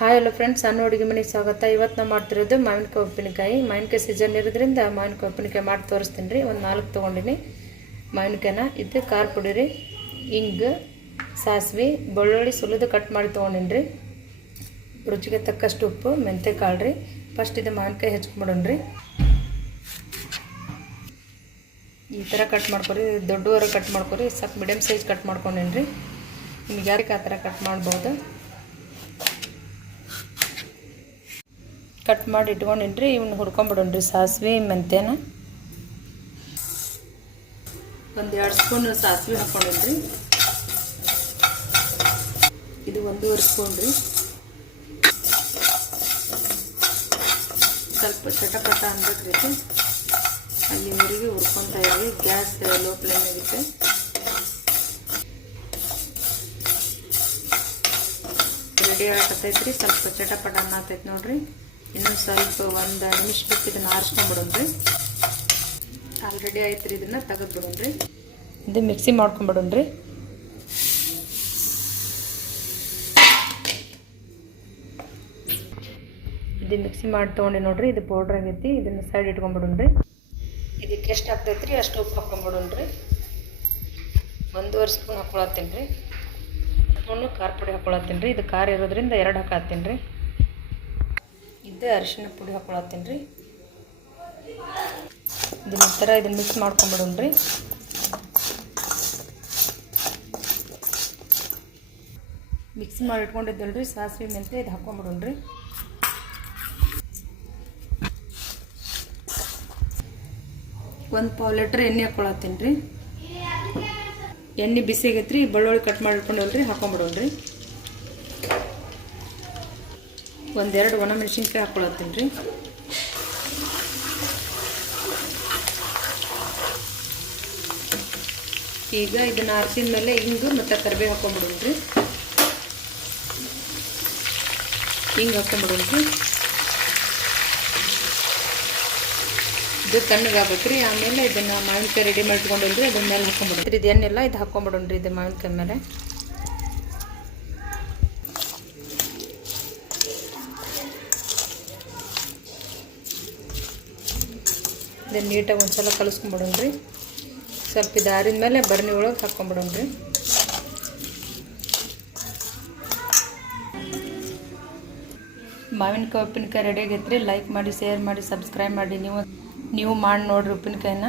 Hi hello friends ಸಣ್ಣ ಹುಡುಗಿ ಮನೆಗೆ ಸ್ವಾಗತ. ಇವತ್ತು ನಾವು ಮಾಡ್ತಿರೋದು ಮಾವಿನಕಾಯಿ ಉಪ್ಪಿನಕಾಯಿ. ಮಾವಿನಕಾಯಿ ಸೀಸನ್ ಇರೋದ್ರಿಂದ ಮಾವಿನಕಾಯಿ ಉಪ್ಪಿನಕಾಯಿ ಮಾಡಿ ತೋರಿಸ್ತೀನಿ ರೀ. ಒಂದು ನಾಲ್ಕು ತೊಗೊಂಡಿನಿ. ಮಾವಿನಕಾಯಿನ. ಇದು ಖಾರ ಪುಡಿ ರೀ. ಹಿಂಗೆ, ಸಾಸಿವೆ, ಬೆಳ್ಳುಳ್ಳಿ ಸುಲಿದು ಕಟ್ ಮಾಡಿ ತೊಗೊಂಡಿನಿ ರೀ. ರುಚಿಗೆ ತಕ್ಕಷ್ಟು ಉಪ್ಪು ಮೆಂತ್ಯ ಕಾಳು ರೀ. ಫಸ್ಟ್ ಇದು ಮಾವಿನಕಾಯಿ ಹೆಚ್ಕೊಂಬಿಡೋಣ ರೀ. ಈ ಥರ ಕಟ್ ಮಾಡ್ಕೊರಿ. ದೊಡ್ಡವರ ಕಟ್ ಮಾಡ್ಕೊರಿ. ಸ್ವಲ್ಪ ಮೀಡಿಯಮ್ ಸೈಜ್ ಕಟ್ ಮಾಡ್ಕೊಂಡಿನಿ ರೀ. ನಿಮ್ಗೆ ಯಾರಿಗೆ ಆ ಥರ ಕಟ್ ಮಾಡ್ಬೋದು? ಕಟ್ ಮಾಡಿ ಇಟ್ಕೊಂಡಿನ್ರಿ, ಇವ್ನ ಹುರ್ಕೊಂಬಿಡೋಣ್ರಿ ಸಾಸಿವೆ, ಮೆಂತ್ಯನ. ಒಂದು ಎರಡು ಸ್ಪೂನ್ ಸಾಸಿವೆ ಹಾಕ್ಕೊಂಡಿನ್ರಿ ಇದು ಒಂದೂವರೆ ಸ್ಪೂನ್ ರೀ. ಸ್ವಲ್ಪ ಚಟಪಟ ಅನ್ಬೇಕ್ರಿ ಅಲ್ಲಿ ಅಲ್ಲಿವರೆಗೆ ಹುರ್ಕೊತಾ ಇರಿ ಗ್ಯಾಸ್ ಲೋ ಫ್ಲೇಮ್ ಆಗಿತ್ತು ರೆಡಿ ಆಗತ್ತೈತ್ರಿ ಸ್ವಲ್ಪ ಚಟಪಟ ಆಗ್ತೈತಿ ನೋಡ್ರಿ. ಇನ್ನೊಂದು ಸ್ವಲ್ಪ ಒಂದು ನಿಮಿಷ ಬಿಟ್ಟು ಇದನ್ನು ಆರಿಸ್ಕೊಂಬಿಡೋಣ್ರಿ. ಆಲ್ರೆಡಿ ಆಯ್ತು ರೀ ಇದನ್ನು ತೆಗೆದ್ಬಿಡೋಣ್ರಿ. ಇದು ಮಿಕ್ಸಿ ಮಾಡ್ಕೊಂಬಿಡೋಣ್ರಿ. ಇದು ಮಿಕ್ಸಿ ಮಾಡಿ ತೊಗೊಂಡು ನೋಡ್ರಿ ಇದು ಪೌಡ್ರ್ ಆಗೈತಿ ಇದನ್ನು ಸೈಡ್ ಇಟ್ಕೊಂಬಿಡೋಣ್ರಿ. ಇದಕ್ಕೆ ಎಷ್ಟು ಆಗ್ತೈತ್ರಿ ಅಷ್ಟು ಉಪ್ಪು ಹಾಕ್ಕೊಂಬಿಡೋಣ್ರಿ ಒಂದೂವರೆ ಸ್ಪೂನ್ ಹಾಕ್ಕೊಳತ್ತೀನಿ ರೀ ಸ್ಪೂನು ಖಾರ ಪುಡಿ ಹಾಕ್ಕೊಳತ್ತೀನಿ ರೀ ಇದು ಖಾರ ಇರೋದ್ರಿಂದ ಎರಡು ಹಾಕತ್ತೀನಿ ರೀ ಇದು ಅರಿಶಿನ ಪುಡಿ ಹಾಕೊಳತ್ತೀನಿ ರೀ. ಇದನ್ನ ಈ ಥರ ಇದನ್ನು ಮಿಕ್ಸ್ ಮಾಡ್ಕೊಂಬಿಡೋಣ್ರಿ ಮಿಕ್ಸ್ ಮಾಡಿ ರೀ, ಸಾಸಿವೆ ಮೆಂತ್ಯ ಇದು ಹಾಕ್ಕೊಂಬಿಡೋಣ್ರಿ ಒಂದು ಪಾವು ಲೀಟ್ರ್ ಎಣ್ಣೆ ಹಾಕ್ಕೊಳತ್ತೀನಿ ರೀ. ಎಣ್ಣೆ ಬಿಸಿ ಆಗೈತೆ ರೀ ಬೆಳ್ಳುಳ್ಳಿ ಕಟ್ ಮಾಡಿ ಇಟ್ಕೊಂಡಲ್ರಿ ಹಾಕೊಂಬಿಡೋಣ್ರಿ ಒಂದೆರಡು ಒಣ ಮೆಣಸಿನ್ಕಾಯಿ ಹಾಕ್ಕೊಳತ್ತೀನಿ ರೀ. ಈಗ ಇದನ್ನು ಆರಿಸಿದ ಮೇಲೆ ಹಿಂಗು ಮತ್ತು ಕರಿಬೇವು ಹಾಕೊಂಬಿಡೋಣ್ರಿ ಹಿಂಗೆ ಹಾಕೊಂಬಿಡೋಣ್ರಿ ಇದು ತಣ್ಣಗಾಗ್ಬೇಕು ರೀ. ಆಮೇಲೆ ಇದನ್ನು ಮಾವಿನಕಾಯಿ ರೆಡಿ ಮಾಡಿಟ್ಕೊಂಡಲ್ರಿ ಅದನ್ನ ಮೇಲೆ ಹಾಕೊಂಡ್ಬಿಡ್ರಿ ಇದು ಏನಿಲ್ಲ ಇದು ಹಾಕೊಂಡ್ಬಿಡೋಣ್ರಿ ಇದು ಮಾವಿನಕಾಯಿ ಮೇಲೆ. ಇದನ್ನು ನೀಟಾಗಿ ಒಂದ್ಸಲ ಕಲಿಸ್ಕೊಂಬಿಡೋಣ್ರಿ. ಸ್ವಲ್ಪ ಇದು ಆರಿದ ಮೇಲೆ ಬರ್ನಿ ಒಳಗೆ ಹಾಕ್ಕೊಂಬಿಡೋಣ್ರಿ ಮಾವಿನಕಾಯಿ ಉಪ್ಪಿನಕಾಯಿ ರೆಡಿ ರೀ ಲೈಕ್ ಮಾಡಿ ಶೇರ್ ಮಾಡಿ ಸಬ್ಸ್ಕ್ರೈಬ್ ಮಾಡಿ. ನೀವು ನೀವು ಮಾಡಿ ನೋಡಿರಿ ಉಪ್ಪಿನಕಾಯಿನ.